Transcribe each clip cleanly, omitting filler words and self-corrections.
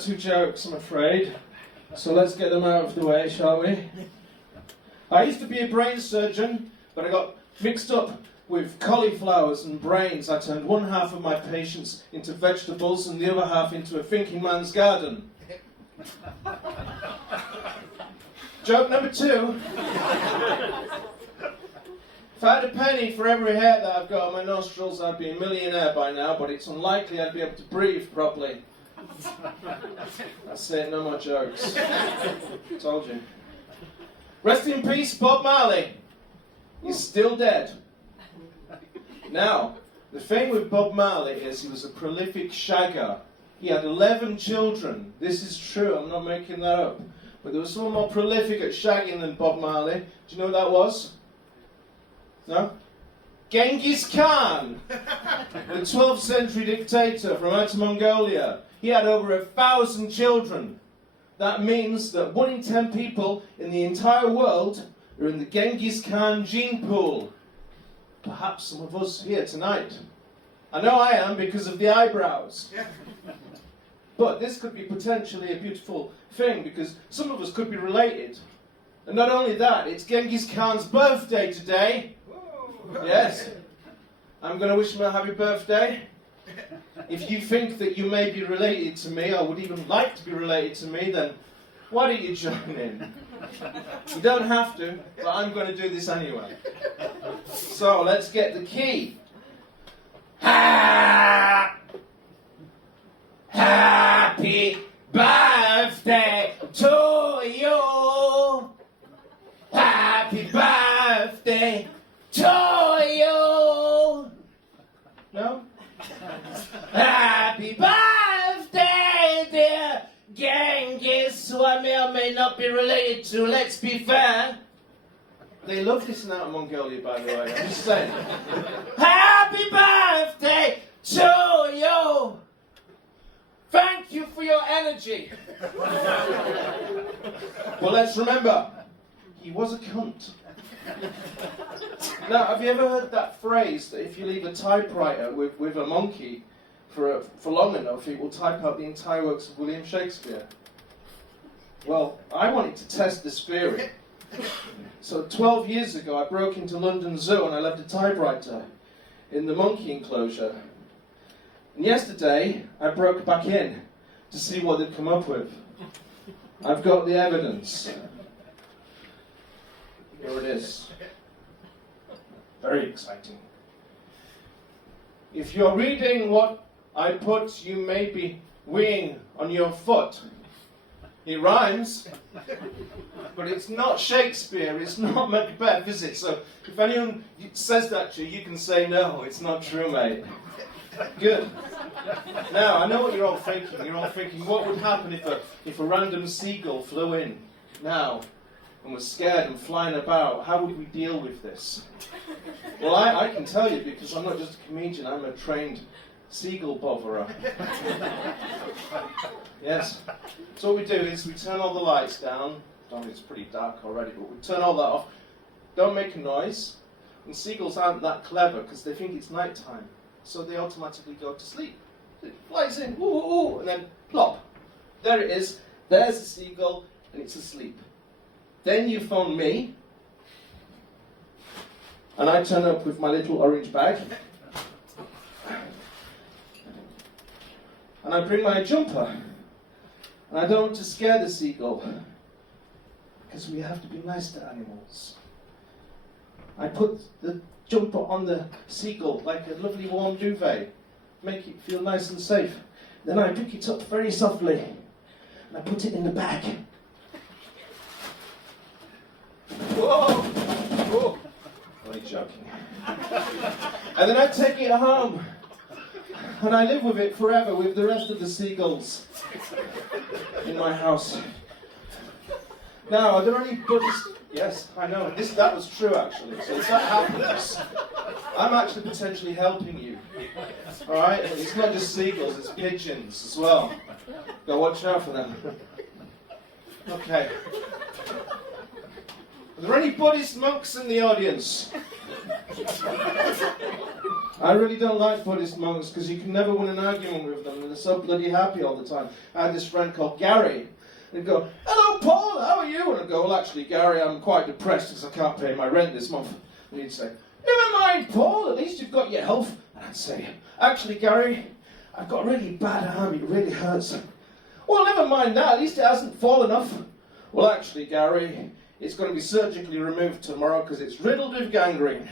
2 jokes, I'm afraid. So let's get them out of the way, shall we? I used to be a brain surgeon, but I got mixed up with cauliflowers and brains. I turned one half of my patients into vegetables and the other half into a thinking man's garden. Joke number 2. If I had a penny for every hair that I've got on my nostrils, I'd be a millionaire by now, but it's unlikely I'd be able to breathe properly. That's it, no more jokes. Told you. Rest in peace, Bob Marley. He's still dead. Now, the thing with Bob Marley is he was a prolific shagger. He had 11 children. This is true, I'm not making that up. But there was someone more prolific at shagging than Bob Marley. Do you know who that was? No? Genghis Khan, the 12th century dictator from Outer Mongolia. He had over 1,000 children. That means that 1 in 10 people in the entire world are in the Genghis Khan gene pool. Perhaps some of us here tonight. I know I am because of the eyebrows. But this could be potentially a beautiful thing because some of us could be related. And not only that, it's Genghis Khan's birthday today. Yes. I'm going to wish him a happy birthday. If you think that you may be related to me, or would even like to be related to me, then why don't you join in? You don't have to, but I'm going to do this anyway. So, let's get the key. Happy birthday to you. Happy birthday to you. No? Happy birthday, dear Genghis, who I may or may not be related to, let's be fair. They love this in Outer Mongolia, by the way, I'm just saying. Happy birthday to you. Thank you for your energy. Well, let's remember, he was a cunt. Now, have you ever heard that phrase that if you leave a typewriter with a monkey for long enough, it will type out the entire works of William Shakespeare? Well, I wanted to test this theory. So 12 years ago, I broke into London Zoo and I left a typewriter in the monkey enclosure. And yesterday, I broke back in to see what they'd come up with. I've got the evidence. Here it is. Very exciting. If you're reading what I put, you may be weeing on your foot. It rhymes, but it's not Shakespeare, it's not Macbeth, is it? So if anyone says that to you, you can say, no, it's not true, mate. Good. Now, I know what you're all thinking. You're all thinking, what would happen if a random seagull flew in now and was scared and flying about? How would we deal with this? Well, I can tell you because I'm not just a comedian, I'm a trained seagull botherer. Yes. So what we do is we turn all the lights down. It's pretty dark already, but we turn all that off. Don't make a noise. And seagulls aren't that clever because they think it's night time. So they automatically go to sleep. It flies in, ooh, ooh, ooh, and then plop. There it is. There's the seagull, and it's asleep. Then you phone me, and I turn up with my little orange bag, and I bring my jumper, and I don't want to scare the seagull, because we have to be nice to animals. I put the jumper on the seagull like a lovely warm duvet, make it feel nice and safe. Then I pick it up very softly, and I put it in the bag. Whoa! Whoa! Only joking. And then I take it home, and I live with it forever with the rest of the seagulls in my house. Now, are there any Buddhist... Yes, I know. That was true, actually. So if that happens, I'm actually potentially helping you. All right? It's not just seagulls, it's pigeons as well. Go watch out for them. Okay. Are there any Buddhist monks in the audience? I really don't like Buddhist monks because you can never win an argument with them and they're so bloody happy all the time. I had this friend called Gary. He'd go, "Hello Paul, how are you?" And I'd go, "Well actually Gary, I'm quite depressed because I can't pay my rent this month." And he'd say, "Never mind Paul, at least you've got your health." And I'd say, "Actually Gary, I've got a really bad arm, it really hurts." "Well never mind that, at least it hasn't fallen off." "Well actually Gary, it's going to be surgically removed tomorrow because it's riddled with gangrene."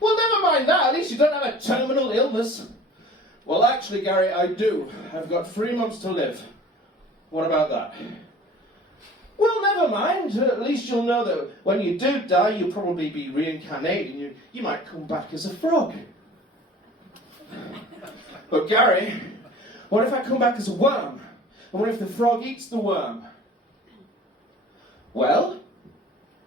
"Well never mind that, at least you don't have a terminal illness." "Well actually Gary, I do. I've got 3 months to live." "What about that?" "Well never mind, at least you'll know that when you do die you'll probably be reincarnated and you might come back as a frog." "But Gary, what if I come back as a worm? And what if the frog eats the worm?" "Well,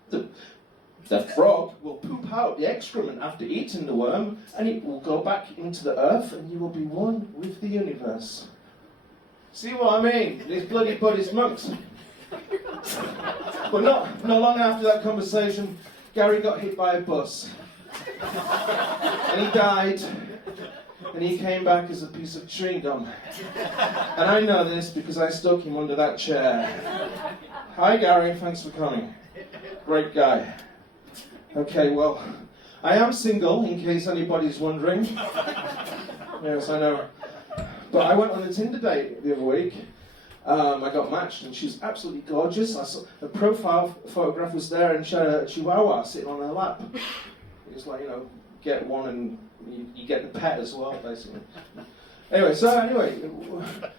the frog will poop out the excrement after eating the worm, and it will go back into the earth, and you will be one with the universe." See what I mean? These bloody Buddhist monks. But not long after that conversation, Gary got hit by a bus. And he died, and he came back as a piece of chewing gum. And I know this because I stuck him under that chair. "Hi Gary, thanks for coming. Great guy." Okay, well, I am single, in case anybody's wondering. Yes, I know. But I went on a Tinder date the other week. I got matched, and she's absolutely gorgeous. I saw her profile photograph was there, and she had a chihuahua sitting on her lap. It's like, get one and you get the pet as well, basically. Anyway,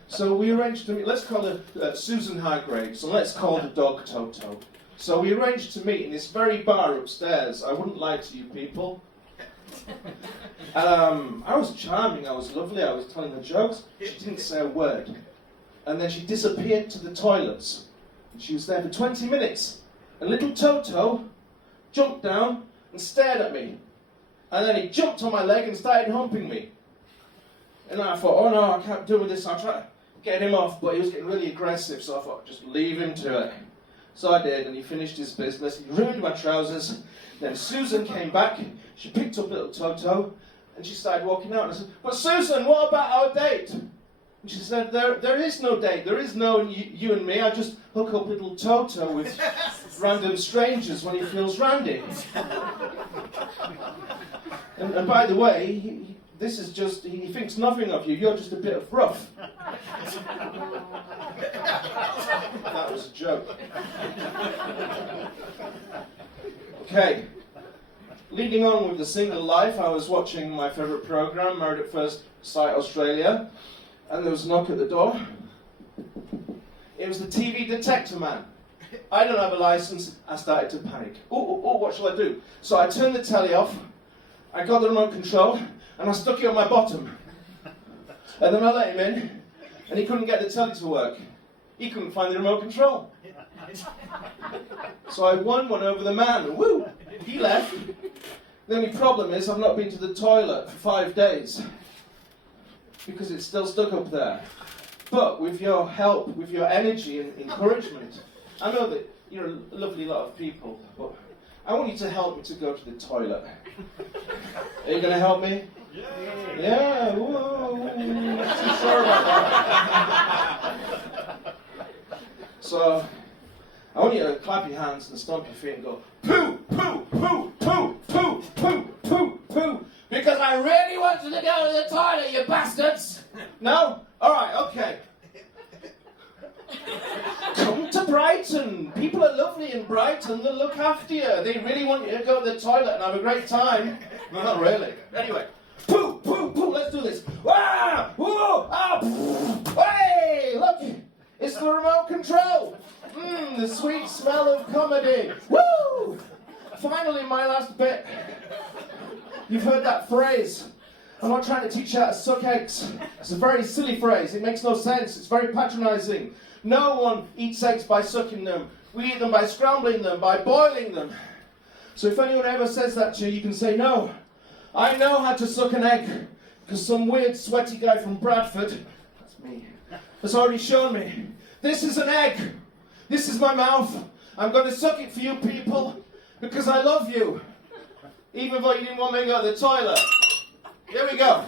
so we arranged to meet. Let's call her Susan Hargraves, and let's call the dog Toto. So we arranged to meet in this very bar upstairs. I wouldn't lie to you people. I was charming, I was lovely, I was telling her jokes. She didn't say a word. And then she disappeared to the toilets. And she was there for 20 minutes. And little Toto jumped down and stared at me. And then he jumped on my leg and started humping me. And I thought, oh no, I can't do this, I'll try to get him off. But he was getting really aggressive, so I thought, just leave him to it. So I did, and he finished his business. He ruined my trousers. Then Susan came back. She picked up little Toto, and she started walking out. And I said, "But Susan, what about our date?" And she said, there is no date. There is no you and me. I just hook up little Toto with random strangers when he feels randy. And by the way, this is just, he thinks nothing of you. You're just a bit of rough. That was a joke. Okay. Leading on with the single life, I was watching my favourite programme, Married at First Sight Australia, and there was a knock at the door. It was the TV detector man. I don't have a licence. I started to panic. Oh, what shall I do? So I turned the telly off, I got the remote control, and I stuck it on my bottom. And then I let him in, and he couldn't get the telly to work. He couldn't find the remote control. So I won one over the man, and woo, he left. The only problem is I've not been to the toilet for 5 days because it's still stuck up there. But with your help, with your energy and encouragement, I know that you're a lovely lot of people, but I want you to help me to go to the toilet. Are you going to help me? Yeah. Whoa. Sorry about that. So I want you to clap your hands and stomp your feet and go, poo, poo, poo, poo, poo, poo, poo, poo, because I really want you to go to the toilet, you bastards. No? All right, okay. Come to Brighton. People are lovely in Brighton. They'll look after you. They really want you to go to the toilet and have a great time. No, not really. Anyway, poo, poo, poo. Let's do this. Ah, whoa, ah, hey, look. It's the remote control. The sweet smell of comedy. Woo! Finally, my last bit. You've heard that phrase. I'm not trying to teach you how to suck eggs. It's a very silly phrase. It makes no sense. It's very patronizing. No one eats eggs by sucking them. We eat them by scrambling them, by boiling them. So if anyone ever says that to you, you can say, no, I know how to suck an egg, because some weird sweaty guy from Bradford, that's me, has already shown me. This is an egg. This is my mouth. I'm going to suck it for you people, because I love you. even though you didn't want me to go to the toilet. Here we go.